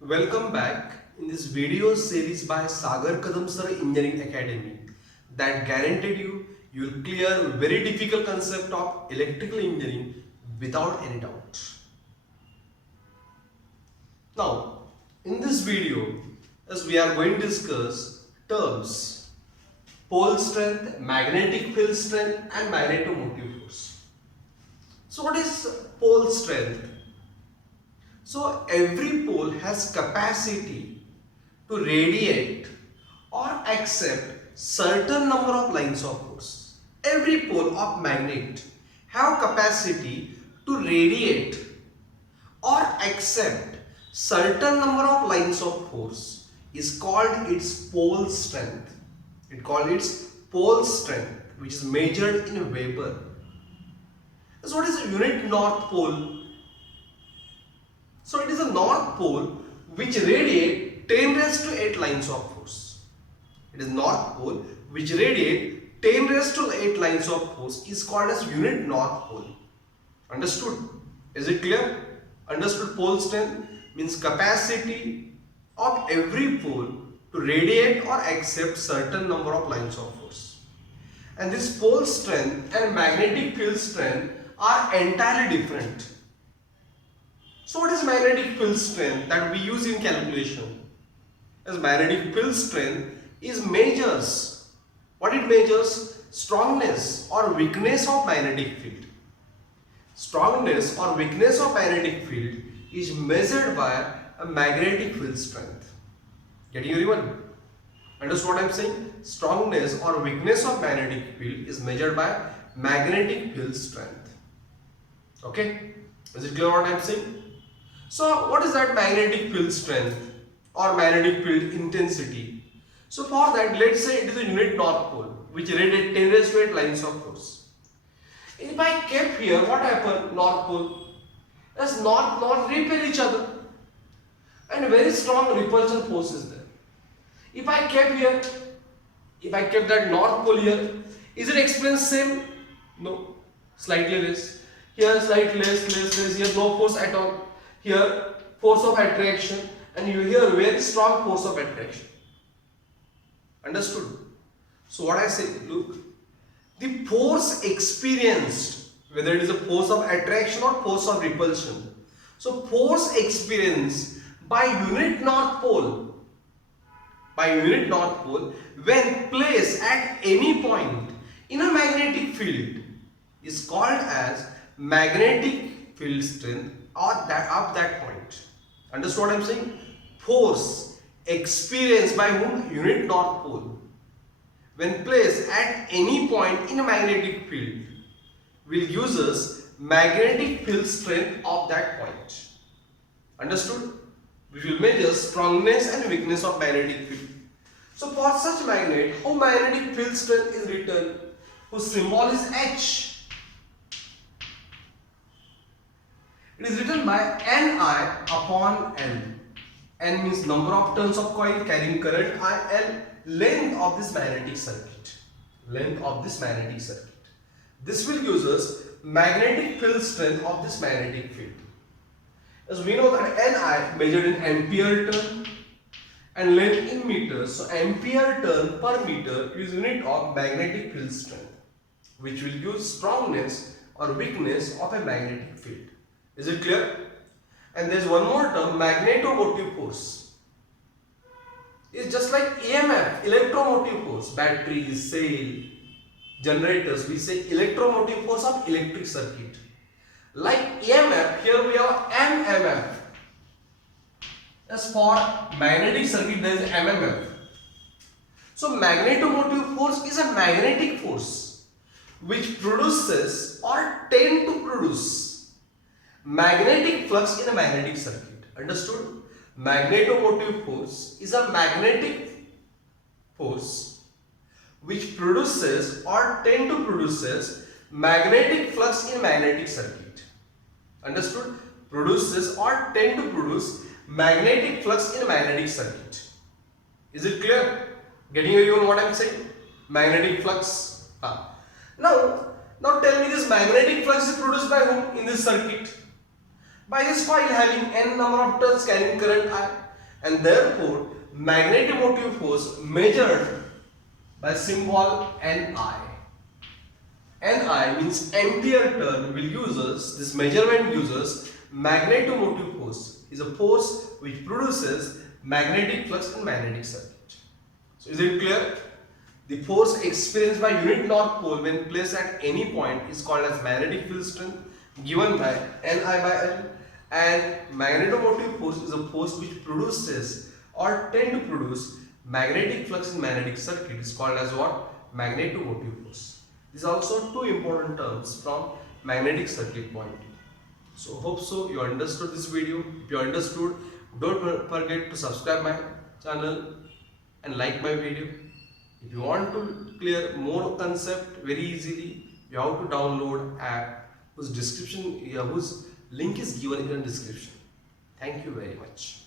Welcome back in this video series by Sagar Kadam Sir Engineering Academy that guaranteed you'll clear very difficult concept of electrical engineering without any doubt. Now, in this video, as we are going to discuss terms pole strength, magnetic field strength and magnetomotive force. So what is pole strength? So every pole has capacity to radiate or accept certain number of lines of force. Every pole of magnet have capacity to radiate or accept certain number of lines of force is called its pole strength. It called its pole strength, which is measured in Weber. So what is a unit north pole? So it is a north pole which radiate 10 raised to 8 lines of force. It is north pole which radiate 10 raised to 8 lines of force is called as unit north pole. Understood? Is it clear? Understood? Pole strength means capacity of every pole to radiate or accept certain number of lines of force. And this pole strength and magnetic field strength are entirely different. So what is magnetic field strength that we use in calculation? As magnetic field strength is measures. What it measures? Strongness or weakness of magnetic field. Strongness or weakness of magnetic field is measured by a magnetic field strength. Getting everyone? Understand what I am saying? Strongness or weakness of magnetic field is measured by magnetic field strength. Okay? Is it clear what I am saying? So what is that magnetic field strength or magnetic field intensity? So for that, let's say it is a unit north pole which radiates 10 raised to 8 lines of force. If I kept here, what happened? North pole. As north repel each other and very strong repulsion force is there. If I kept here, if I kept that north pole here, is it explained same? No, slightly less. Here slightly less, here no force at all. Here force of attraction and you here very strong force of attraction. Understood? So what I say, look, the force experienced, whether it is a force of attraction or force of repulsion. So force experienced by unit north pole, when placed at any point in a magnetic field is called as magnetic field strength or that of that point. Understand what I am saying? Force experienced by whom? Unit north pole when placed at any point in a magnetic field will use us magnetic field strength of that point. Understood? We will measure strongness and weakness of magnetic field. So for such magnet, how magnetic field strength is written? Whose symbol is H. It is written by Ni upon L. N means number of turns of coil carrying current I. L length of this magnetic circuit. This will use us magnetic field strength of this magnetic field. As we know that Ni measured in ampere turn and length in meters. So ampere turn per meter is unit of magnetic field strength, which will use strongness or weakness of a magnetic field. Is it clear? And there is one more term, magnetomotive force. It's just like EMF, electromotive force, batteries, cell, generators. We say electromotive force of electric circuit. Like EMF, here we have MMF. As for magnetic circuit, there is MMF. So magnetomotive force is a magnetic force which produces or tend to produce magnetic flux in a magnetic circuit. Understood? Magnetomotive force is a magnetic force which produces or tend to produces magnetic flux in a magnetic circuit. Understood? Produces or tend to produce magnetic flux in a magnetic circuit. Is it clear? Getting everyone what I am saying? Magnetic flux. Now tell me, this magnetic flux is produced by whom in this circuit? By this coil having n number of turns carrying current I. and therefore magnetic motive force measured by symbol Ni. Ni means ampere turn will uses, this measurement uses magnetomotive force, is a force which produces magnetic flux in magnetic circuit. So is it clear? The force experienced by unit north pole when placed at any point is called as magnetic field strength given by Ni by L, and magnetomotive force is a force which produces or tend to produce magnetic flux in magnetic circuit is called as what? Magnetomotive force. These are also two important terms from magnetic circuit point of view. So hope so you understood this video. If you understood, don't forget to subscribe my channel and like my video. If you want to clear more concept very easily, you have to download app whose link is given in the description. Thank you very much.